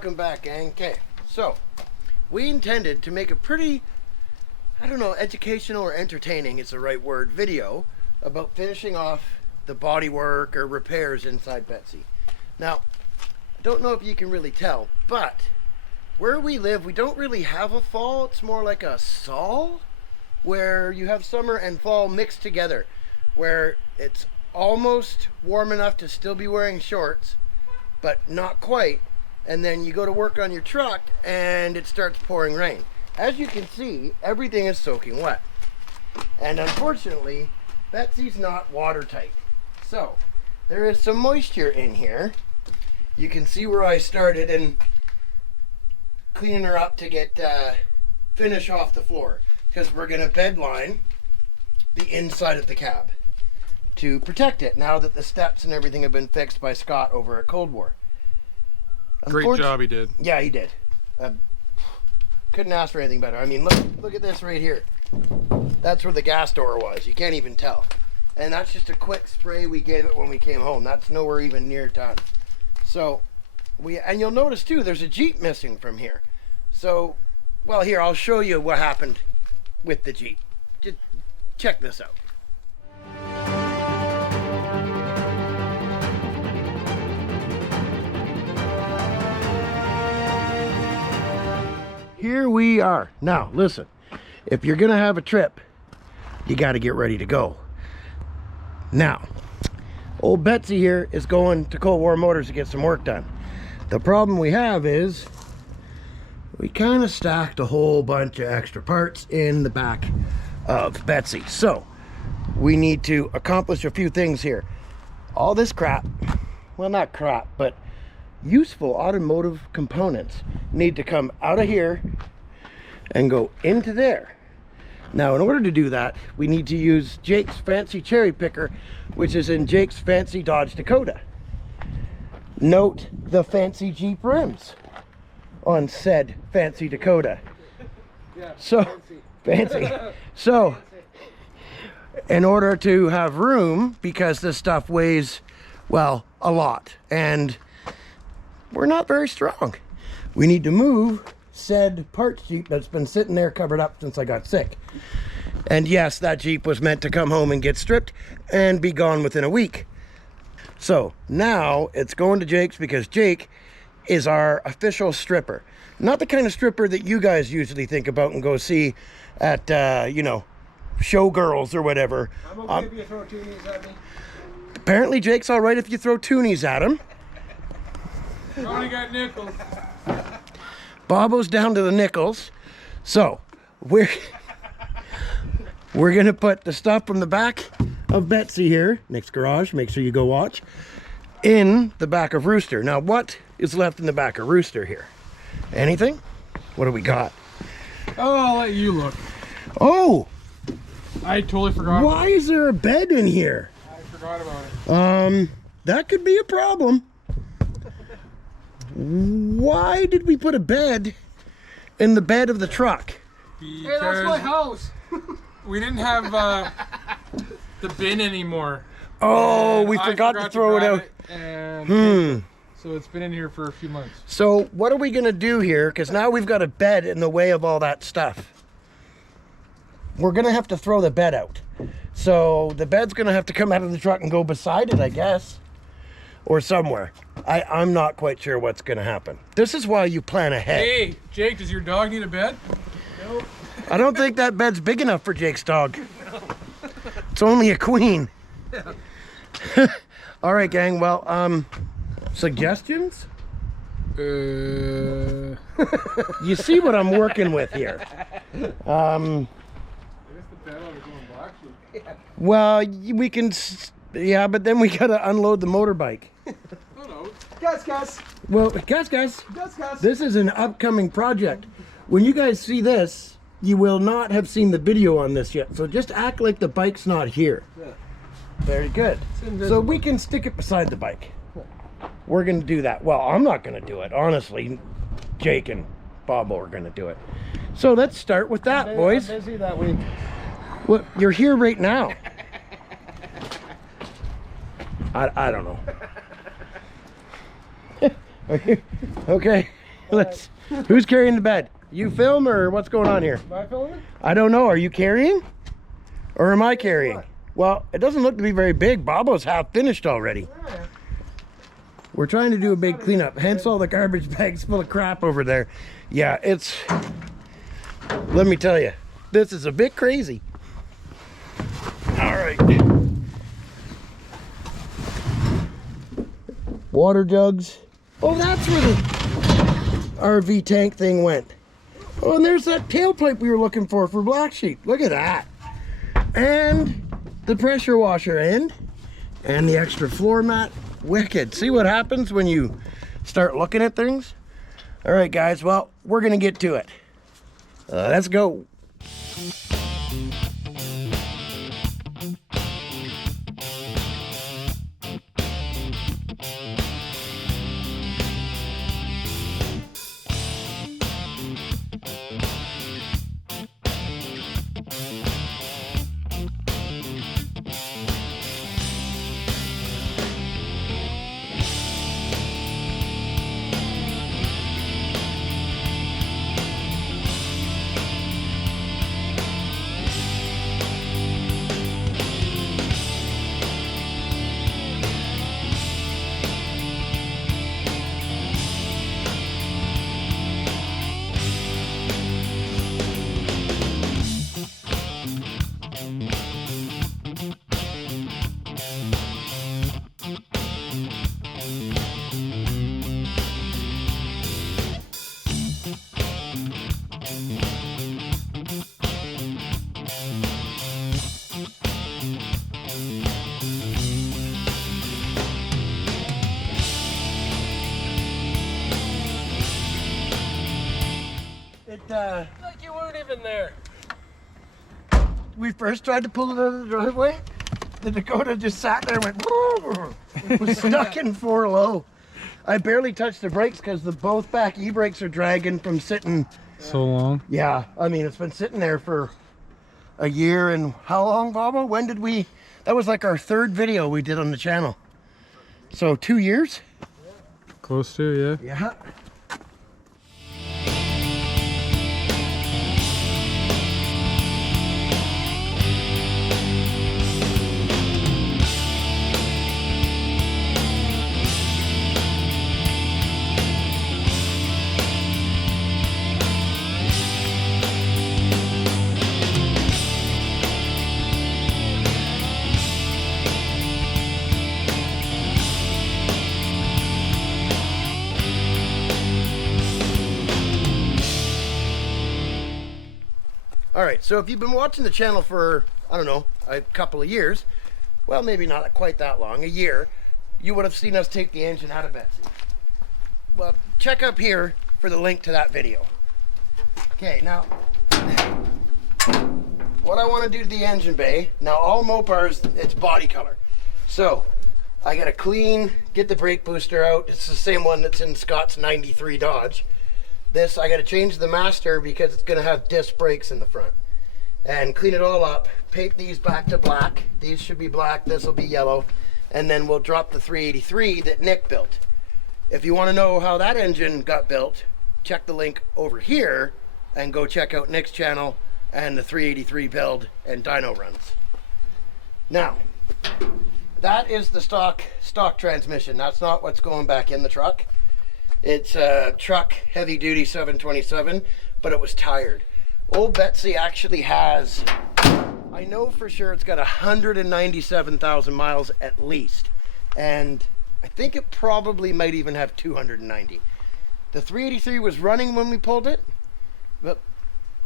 welcome back, gang. Okay, so we intended to make a pretty, I don't know, educational or entertaining is the right word, video about finishing off the bodywork or repairs inside Betsy. Now, I don't know if you can really tell, but where we live, we don't really have a fall. It's more like a sol, where you have summer and fall mixed together, where it's almost warm enough to still be wearing shorts, but not quite. And then you go to work on your truck and it starts pouring rain. As you can see, everything is soaking wet. And unfortunately, Betsy's not watertight. So there is some moisture in here. You can see where I started and cleaning her up to get finish off the floor, because we're going to bed line the inside of the cab to protect it now that the steps and everything have been fixed by Scott over at Cold War. Great job he did. Yeah, he did. Couldn't ask for anything better. I mean, look at this right here. That's where the gas door was. You can't even tell. And that's just a quick spray we gave it when we came home. That's nowhere even near done. So, and you'll notice too, there's a Jeep missing from here. So, well, here, I'll show you what happened with the Jeep. Just check this out. Here we are. Now, listen, if you're gonna have a trip, you got to get ready to go. Now, old Betsy here is going to Cold War Motors to get some work done. The problem we have is we kind of stacked a whole bunch of extra parts in the back of Betsy. So we need to accomplish a few things here. All this crap, well, not crap, but useful automotive components need to come out of here and go into there. Now, in order to do that, we need to use Jake's fancy cherry picker, which is in Jake's fancy Dodge Dakota. Note the fancy Jeep rims on said fancy Dakota. Yeah, so fancy. So in order to have room, because this stuff weighs, well, a lot, and we're not very strong, we need to move said parts Jeep that's been sitting there covered up since I got sick. And yes, that Jeep was meant to come home and get stripped and be gone within a week. So now it's going to Jake's, because Jake is our official stripper. Not the kind of stripper that you guys usually think about and go see at, you know, showgirls or whatever. I'm okay if you throw toonies at me. Apparently Jake's all right if you throw toonies at him. I only got nickels. Bobo's down to the nickels. So we're gonna put the stuff from the back of Betsy here, next garage, make sure you go watch, in the back of Rooster. Now, what is left in the back of Rooster here? Anything? What do we got? Oh, I'll let you look. Oh, I totally forgot. Why is there a bed in here? I forgot about it. That could be a problem. Why did we put a bed in the bed of the truck? Because hey, that's my house. we didn't have the bin anymore. Oh, we forgot to throw it out. And so it's been in here for a few months. So what are we gonna do here? Because now we've got a bed in the way of all that stuff. We're gonna have to throw the bed out. So the bed's gonna have to come out of the truck and go beside it, I guess. Or somewhere. I'm not quite sure what's gonna happen. This is why you plan ahead. Hey, Jake, does your dog need a bed? Nope. I don't think that bed's big enough for Jake's dog. It's only a queen. All right, gang. Well, suggestions? You see what I'm working with here. Well, we can, yeah, but then we gotta unload the motorbike. Oh no. Gus. Well, guys, this is an upcoming project. When you guys see this, you will not have seen the video on this yet. So just act like the bike's not here. Yeah. Very good. So we can stick it beside the bike. We're gonna do that. Well, I'm not gonna do it. Honestly, Jake and Bobo are gonna do it. So let's start with that, boys. I'm busy that week. Well, you're here right now. I don't know. Okay. Let's. Who's carrying the bed? You film or what's going on here? Am I filming? I don't know. Are you carrying? Or am I carrying? What? Well, it doesn't look to be very big. Bobo's half finished already. Yeah. We're trying to do a big cleanup. Hence all the garbage bags full of crap over there. Yeah, it's... Let me tell you, this is a bit crazy. All right. Water jugs. Oh, that's where the RV tank thing went. Oh, and there's that tailpipe we were looking for Black Sheep. Look at that. And the pressure washer end. And the extra floor mat. Wicked. See what happens when you start looking at things? All right, guys. Well, we're going to get to it. Let's go. Like you weren't even there. We first tried to pull it out of the driveway. The Dakota just sat there and went, "Whoa." It was stuck in 4 low. I barely touched the brakes because the both back e-brakes are dragging from sitting. So long. Yeah, I mean, it's been sitting there for a year and how long, Bobo? When did we, that was like our 3rd video we did on the channel. So 2 years? Close to, yeah. Yeah. All right, so if you've been watching the channel for, I don't know, a couple of years, well, maybe not quite that long, a year, you would have seen us take the engine out of Betsy. Well, check up here for the link to that video. Okay, now, what I want to do to the engine bay, now all Mopars, it's body color. So, I got to clean, get the brake booster out. It's the same one that's in Scott's 93 Dodge. This, I got to change the master because it's going to have disc brakes in the front. And clean it all up, paint these back to black. These should be black, this will be yellow. And then we'll drop the 383 that Nick built. If you want to know how that engine got built, check the link over here and go check out Nick's channel and the 383 build and dyno runs. Now, that is the stock transmission. That's not what's going back in the truck. It's a truck heavy duty 727, but it was tired. Old Betsy actually has, I know for sure it's got 197,000 miles at least. And I think it probably might even have 290. The 383 was running when we pulled it, but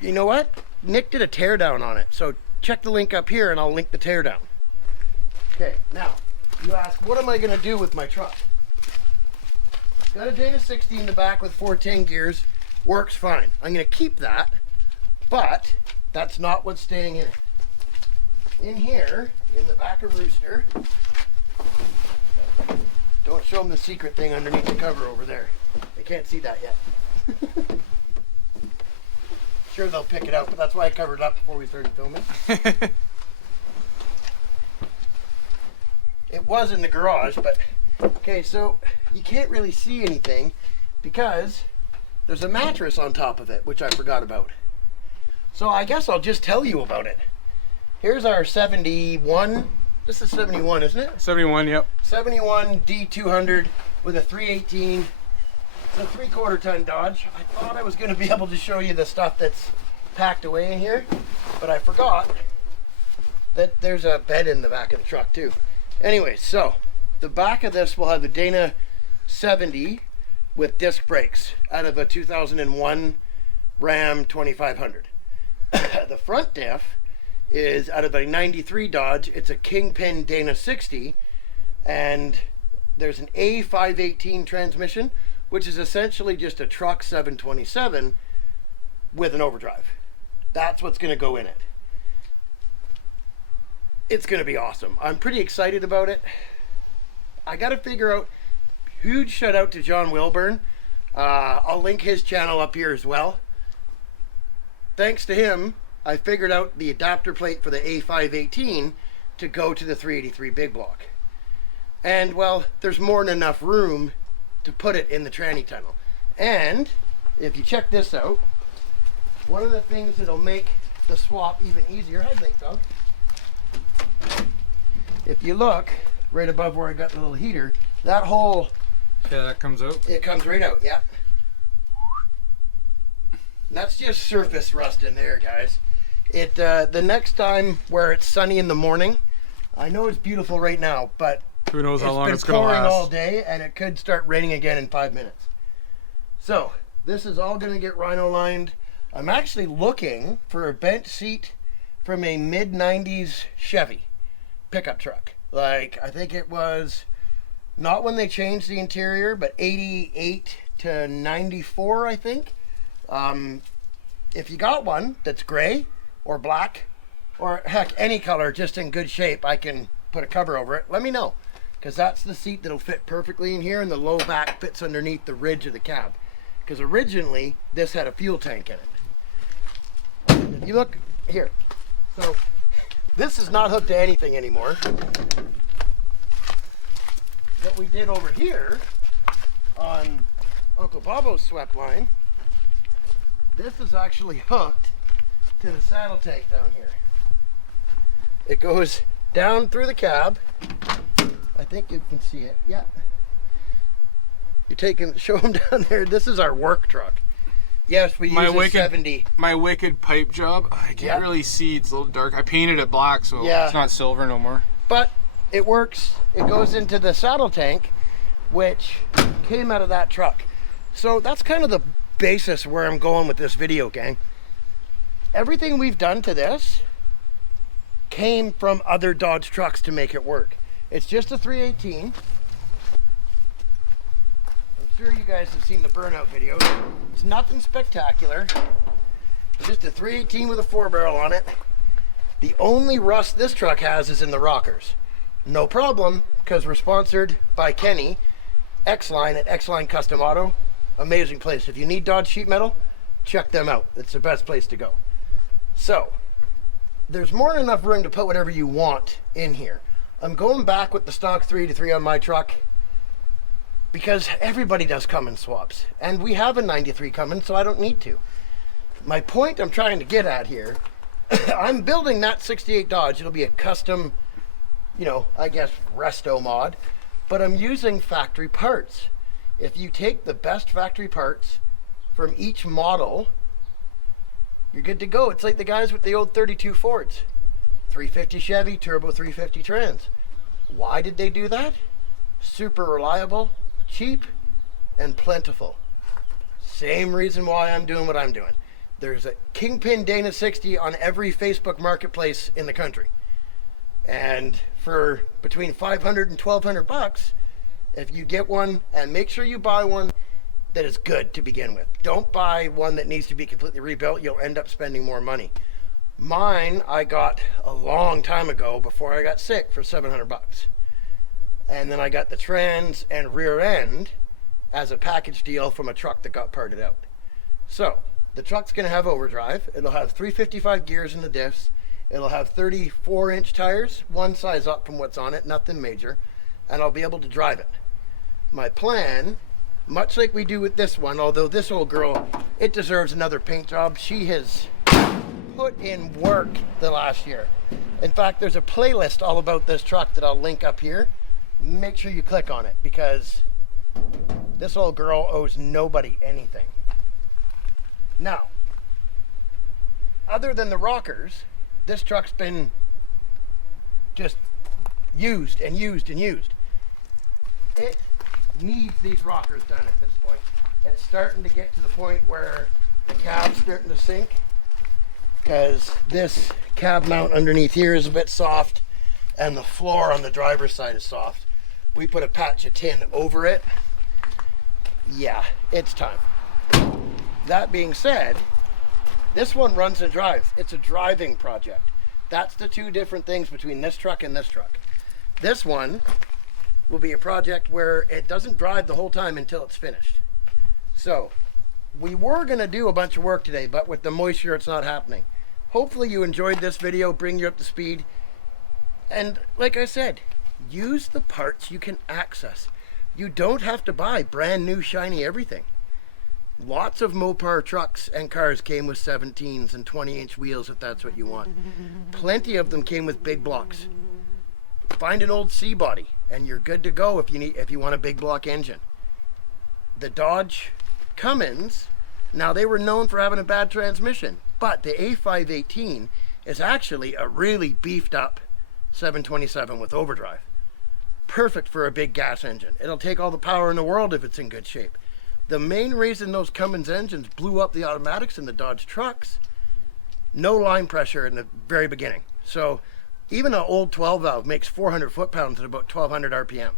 you know what? Nick did a teardown on it. So check the link up here and I'll link the teardown. Okay, now you ask, what am I gonna do with my truck? Got a Dana 60 in the back with 410 gears, works fine. I'm gonna keep that, but that's not what's staying in it. In here, in the back of Rooster, don't show them the secret thing underneath the cover over there. They can't see that yet. Sure they'll pick it up, but that's why I covered it up before we started filming. It was in the garage, but okay, so you can't really see anything because there's a mattress on top of it, which I forgot about. So I guess I'll just tell you about it. Here's our 71. This is 71, isn't it? 71, yep. 71 D200 with a 318. It's a 3/4 ton Dodge. I thought I was going to be able to show you the stuff that's packed away in here, but I forgot that there's a bed in the back of the truck too. Anyway, so the back of this will have the Dana 70 with disc brakes out of a 2001 Ram 2500. The front diff is out of a 93 Dodge. It's a Kingpin Dana 60, and there's an A518 transmission, which is essentially just a truck 727 with an overdrive. That's what's going to go in it. It's going to be awesome. I'm pretty excited about it. I got to figure out, huge shout out to John Wilburn. I'll link his channel up here as well. Thanks to him, I figured out the adapter plate for the A518 to go to the 383 big block. And well, there's more than enough room to put it in the tranny tunnel. And if you check this out, one of the things that'll make the swap even easier, headlight dog. If you look right above where I got the little heater, that hole, Yeah, that comes out. it comes right out, yeah. That's just surface rust in there, guys. It the next time where it's sunny in the morning, I know it's beautiful right now, but Who knows how long been it's going to pouring all last. day, and it could start raining again in 5 minutes. So this is all going to get rhino lined. I'm actually looking for a bench seat from a mid-90s Chevy pickup truck. Like, I think it was not when they changed the interior, but 88 to 94, I think. If you got one that's gray or black or heck any color, just in good shape, I can put a cover over it. Let me know, because that's the seat that'll fit perfectly in here, and the low back fits underneath the ridge of the cab, because originally this had a fuel tank in it. If you look here, so this is not hooked to anything anymore. What we did over here on Uncle Bobo's swept line, this is actually hooked to the saddle tank down here. It goes down through the cab. I think you can see it. Yeah. You show them down there. This is our work truck. Yes, we use a 70. My wicked pipe job. I can't Yeah. really see. It's a little dark. I painted it black, so Yeah. it's not silver no more. But it works. It goes into the saddle tank, which came out of that truck. So that's kind of the basis where I'm going with this video, gang. Everything we've done to this came from other Dodge trucks to make it work. It's just a 318. I'm sure you guys have seen the burnout videos. It's nothing spectacular. It's just a 318 with a 4-barrel on it. The only rust this truck has is in the rockers. No problem, because we're sponsored by Kenny, X-Line at X-Line Custom Auto. Amazing place. If you need Dodge sheet metal, check them out. It's the best place to go. So, there's more than enough room to put whatever you want in here. I'm going back with the stock 3-3 on my truck because everybody does Cummins swaps. And we have a 93 Cummins, so I don't need to. My point I'm trying to get at here, I'm building that 68 Dodge. It'll be a custom, you know, I guess resto mod, but I'm using factory parts. If you take the best factory parts from each model, you're good to go. It's like the guys with the old 32 Fords. 350 Chevy, turbo 350 trans. Why did they do that? Super reliable, cheap, and plentiful. Same reason why I'm doing what I'm doing. There's a Kingpin Dana 60 on every Facebook marketplace in the country. And for between $500 and $1,200, if you get one, and make sure you buy one that is good to begin with. Don't buy one that needs to be completely rebuilt. You'll end up spending more money. Mine, I got a long time ago before I got sick for $700. And then I got the trans and rear end as a package deal from a truck that got parted out. So, the truck's gonna have overdrive. It'll have 355 gears in the diffs. It'll have 34-inch tires, one size up from what's on it, nothing major. And I'll be able to drive it. My plan much like we do with this one, although this old girl, it deserves another paint job. She has put in work the last year. In fact, there's a playlist all about this truck that I'll link up here. Make sure you click on it because this old girl owes nobody anything. Now, other than the rockers, this truck's been just used and used and used. It needs these rockers done at this point. It's starting to get to the point where the cab's starting to sink because this cab mount underneath here is a bit soft and the floor on the driver's side is soft. We put a patch of tin over it. Yeah, it's time. That being said, this one runs and drives. It's a driving project. That's the two different things between this truck and this truck. This one will be a project where it doesn't drive the whole time until it's finished. So we were going to do a bunch of work today, but with the moisture, it's not happening. Hopefully you enjoyed this video, bring you up to speed. And like I said, use the parts you can access. You don't have to buy brand new shiny everything. Lots of Mopar trucks and cars came with 17s and 20-inch wheels if that's what you want. Plenty of them came with big blocks. Find an old C body and you're good to go if you want a big block engine. The Dodge Cummins, now they were known for having a bad transmission, but the A518 is actually a really beefed up 727 with overdrive. Perfect for a big gas engine. It'll take all the power in the world if it's in good shape. The main reason those Cummins engines blew up the automatics in the Dodge trucks, no line pressure in the very beginning. So even an old 12 valve makes 400 foot-pounds at about 1200 RPM.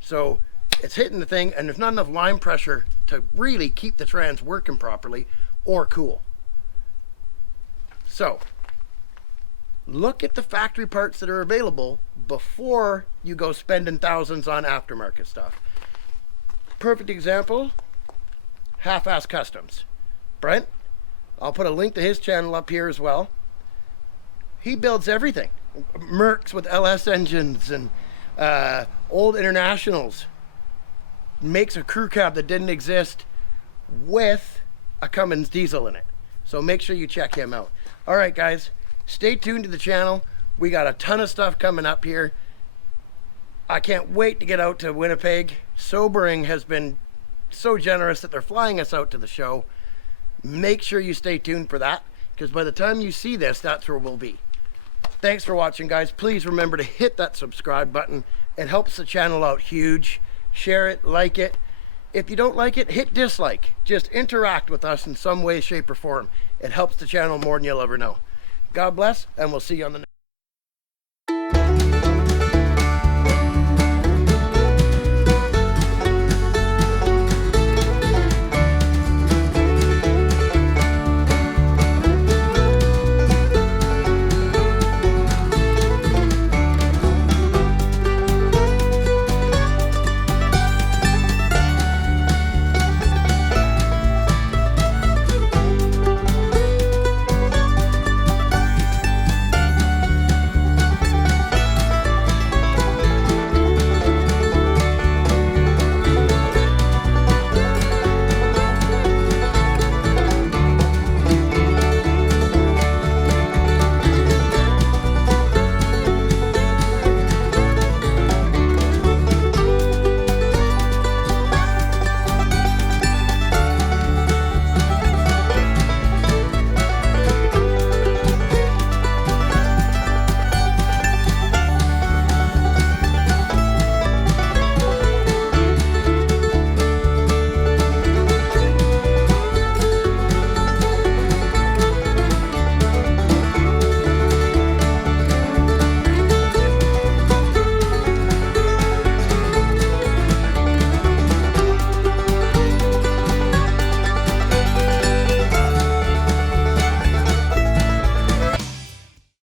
So it's hitting the thing and there's not enough line pressure to really keep the trans working properly or cool. So look at the factory parts that are available before you go spending thousands on aftermarket stuff. Perfect example, Half-Ass Customs. Brent, I'll put a link to his channel up here as well. He builds everything. Mercs with LS engines and old Internationals. Makes a crew cab that didn't exist with a Cummins diesel in it. So make sure you check him out. All right, guys, stay tuned to the channel. We got a ton of stuff coming up here. I can't wait to get out to Winnipeg. Sobering has been so generous that they're flying us out to the show. Make sure you stay tuned for that, because by the time you see this, that's where we'll be. Thanks for watching, guys. Please remember to hit that subscribe button. It helps the channel out huge. Share it, like it. If you don't like it, hit dislike. Just interact with us in some way, shape, or form. It helps the channel more than you'll ever know. God bless, and we'll see you on the next.